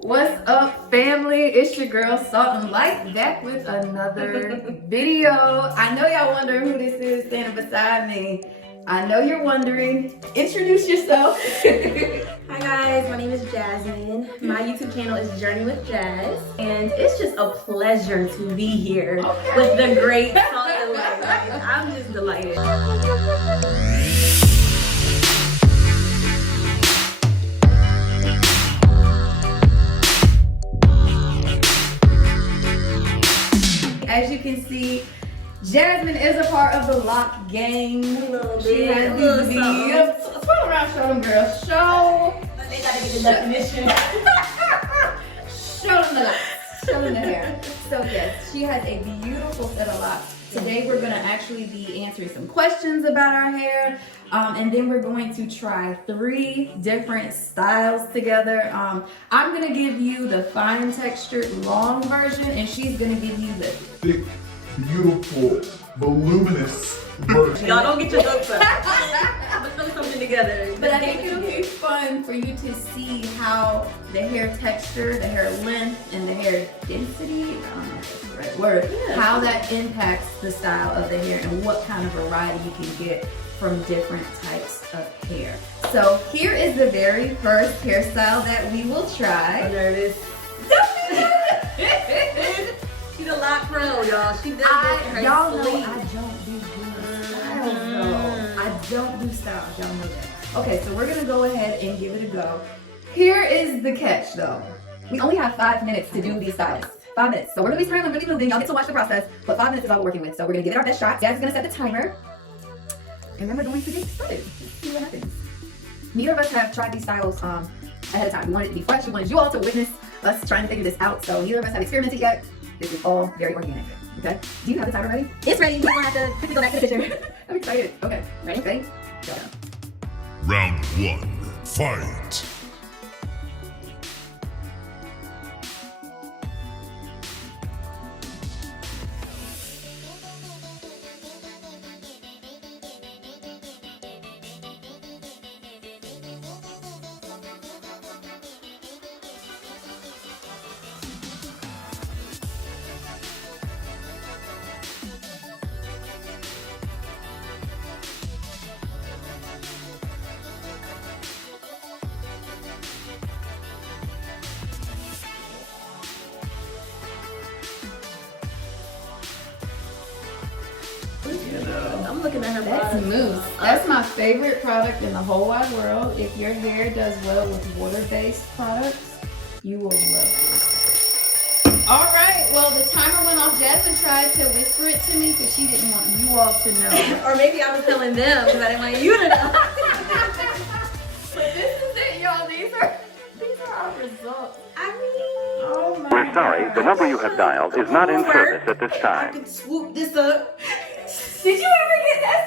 What's up, family? It's your girl Salt and Light back with another video. I know y'all wondering who this is standing beside me. I know you're wondering. Introduce yourself. Hi guys, my name is Jazmin. My YouTube channel is Journey with Jazz, and it's just a pleasure to be here with the great Salt and Light. I'm just delighted. As you can see, Jazmin is a part of the Loc gang. She has these beautiful. Swirl around, show them, girls. Show. They gotta get the definition. Show them the locks. Show them the hair. So yes, she has a beautiful set of locks. Today we're gonna actually be answering some questions about our hair, and then we're going to try 3 different styles together. I'm gonna give you the fine textured long version, and she's gonna give you the thick, beautiful, voluminous version. Y'all don't get your jokes up. Let's throw something together. But I think it'll be fun for you to see how the hair texture, the hair length, and the hair density, I don't know if that's the right word, how that impacts the style of the hair and what kind of variety you can get from different types of hair. So here is the very first hairstyle that we will try. I'm nervous. She's a Loc pro, y'all. She does this in her Y'all know sleep. I don't do styles though. I don't do styles, y'all know that. Okay, so we're gonna go ahead and give it a go. Here is the catch though. We only have 5 minutes to do these styles. 5 minutes. So we're gonna be scrambling, really moving. Y'all get to watch the process, but 5 minutes is all we're working with. So we're gonna give it our best shot. Jazz is gonna set the timer. And then we're going to get started. Let's see what happens. Neither of us have tried these styles ahead of time. We wanted it to be fresh. We wanted you all to witness us trying to figure this out. So neither of us have experimented yet. This is all very organic. Okay? Do you have the timer ready? It's ready. We're gonna have to quickly go back to the picture. I'm excited. Okay. Ready? Ready? Go. Round 1, fight. I'm looking at her That's product. mousse. That's my favorite product in the whole wide world. If your hair does well with water-based products, you will love this. All right, well, the timer went off. Jazmin tried to whisper it to me because she didn't want you all to know. Or maybe I was telling them because I didn't want you to know. But this is it, y'all. These are our results. I mean, Oh my We're sorry, the number you have dialed is not in service at this I time. could swoop this up. Did you ever get that?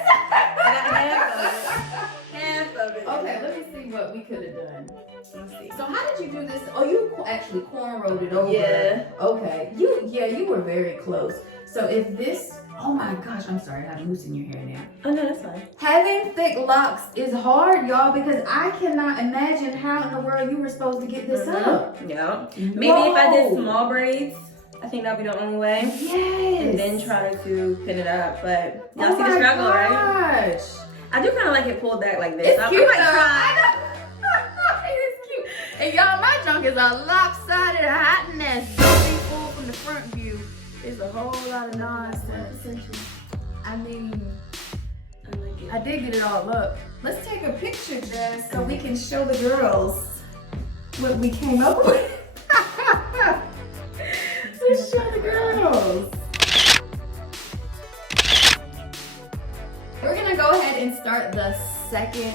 I got half of it. Okay, let me see what we could have done. Let's see. So how did you do this? Oh, you actually cornrowed it over. Yeah. Okay. You were very close. So if this, oh my gosh, I'm sorry, I have mousse in your hair now. Oh no, that's fine. Having thick locks is hard, y'all, because I cannot imagine how in the world you were supposed to get this up. Yeah. Maybe if I did small braids, I think that'd be the only way. Yes. And then try to pin it up. But y'all Oh see the my struggle, right? gosh. I do kind of like it pulled back like this. It's I cute might though. try. I know. It's cute. And y'all, my junk is a lopsided hotness. Don't be fooled from the front view. It's a whole lot of nonsense. I mean, I like it. I did get it all up. Let's take a picture, Jazz, so we can show the girls what we came up with. Let's show the girls. We're gonna go ahead and start the second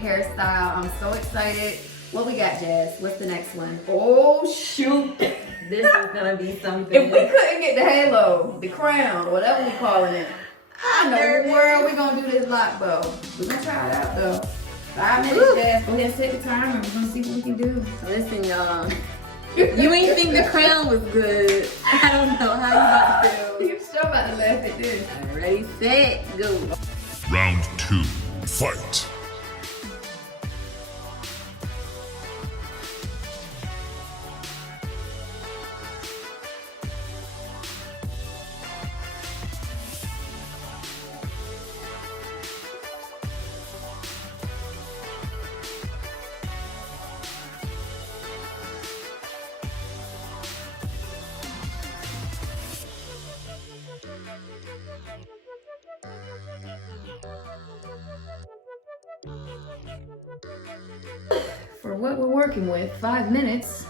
hairstyle. I'm so excited. What we got, Jazz? What's the next one? Oh, shoot. This is gonna be something. If we couldn't get the halo, the crown, whatever we calling it, how in the world we gonna do this lock bow? We're gonna try it out though. 5 minutes, Jazz. Go ahead and set the timer. We're gonna see what we can do. Listen, y'all. You ain't think the crown was good. I don't know how you about to feel. You sure about to laugh at this. Ready, set, go. Round 2, fight. what we're working with, 5 minutes.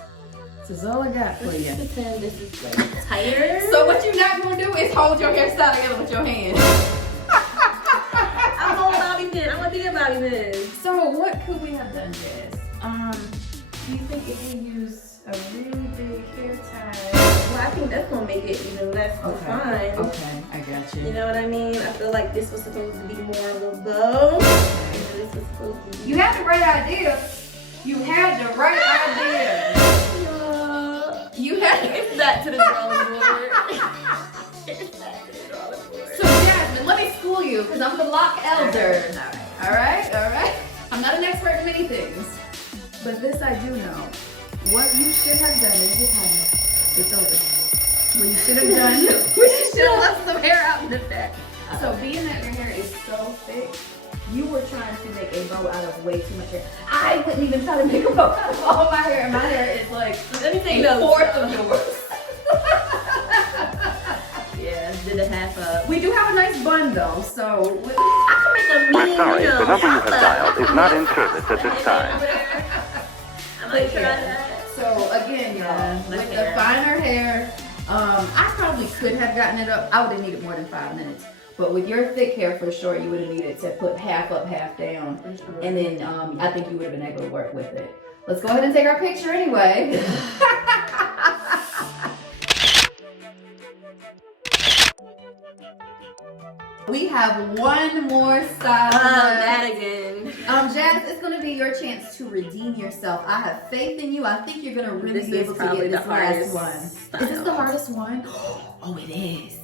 This is all I got for you. Pretend this is like tighter. So what you're not gonna do is hold your hairstyle together with your hands. I'm a bobby pin. I'm gonna be a bobby pin. So what could we have done, Jazz? Do you think if we use a really big hair tie? Well, I think that's gonna make it even less defined. Okay, I got you. You know what I mean? I feel like this was supposed to be more of a bow. And this was supposed to be. You had the right idea. You had the right idea. You had It's back to the drawing board. It's back to the drawing board. So Jazmin, let me school you because I'm the loc elder. All right. I'm not an expert in many things, but this I do know. What you should have done is just it's over. What you should have done, you should have left some hair out in the back. So being that your hair is so thick, you were trying to make a bow out of way too much hair. I wouldn't even try to make a bow out of all my hair. My hair is like Let me take a notes. fourth of yours. Yeah, did a half up. We do have a nice bun though, so I can make a We're mean, sorry, you know, the number you half have up. dialed is not in service at this time. I might try that. So again, y'all, Yeah, with my the hair. finer hair, I probably could have gotten it up. I would have needed more than 5 minutes. But with your thick hair, for sure, you would have needed to put half up, half down. And then I think you would have been able to work with it. Let's go ahead and take our picture anyway. We have one more style. That again. Jazz, it's gonna be your chance to redeem yourself. I have faith in you. I think you're gonna really This be is able to probably get this the last hardest one. style. Is this the hardest one? Oh, it is.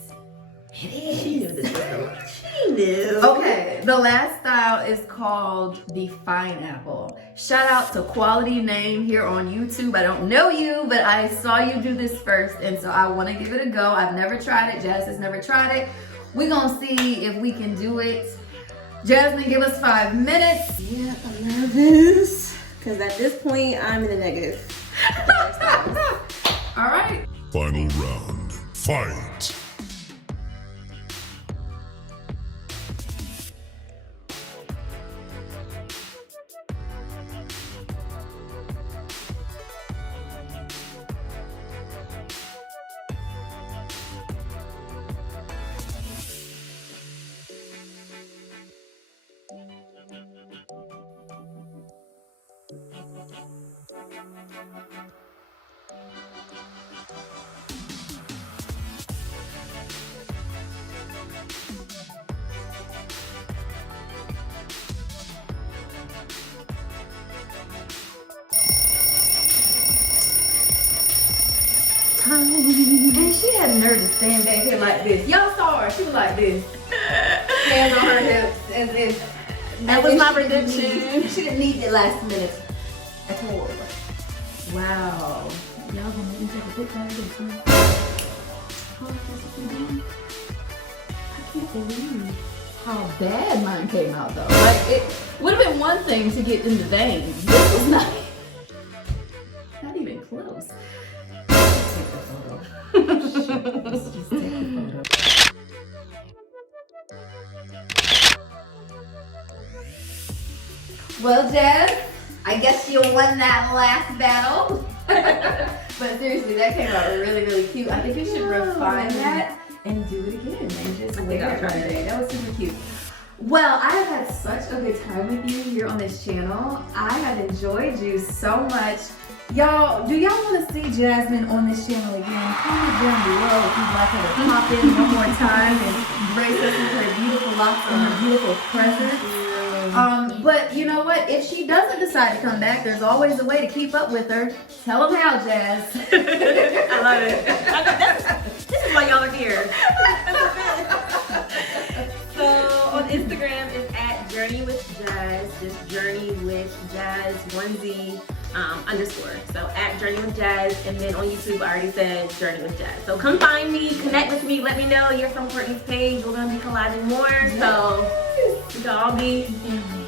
It is. She knew this was the She knew. Okay, the last style is called the pineapple. Shout out to Quality Name here on YouTube. I don't know you, but I saw you do this first, and so I want to give it a go. I've never tried it. Jazz has never tried it. We're gonna see if we can do it. Jazmin, give us 5 minutes. Yeah, I'm nervous. Because at this point, I'm in the negative. All right. Final round. Fight. And she had the nerve to stand back here like this. Y'all saw her. She was like this. Hands on her hips as if That was my prediction. She didn't need the last minute at all. Wow. Y'all gonna make me take a picture of this, huh? I can't believe how bad mine came out though. Like it would have been one thing to get in the veins. This was not even close. Let's take the photo. Let's just take the photo. Well, Jazz, I guess you won that last battle. But seriously, that came out really, really cute. I think you should refine that and do it again and just wear it one day. That was super cute. Well, I have had such a good time with you here on this channel. I have enjoyed you so much. Y'all, do y'all want to see Jazmin on this channel again? Comment down below if you'd like her to pop in one more time and grace us with her beautiful locks and her beautiful presence. But you know what? If she doesn't decide to come back, there's always a way to keep up with her. Tell them how, Jazz. I love it. This is why y'all are here. So on Instagram it's at Journey with Jazz, just Journey with Jazz, 1Z underscore. So at Journey with Jazz, and then on YouTube I already said Journey with Jazz. So come find me, connect with me, let me know you're from Courtney's page. We're gonna be collabing more, so we can all be family.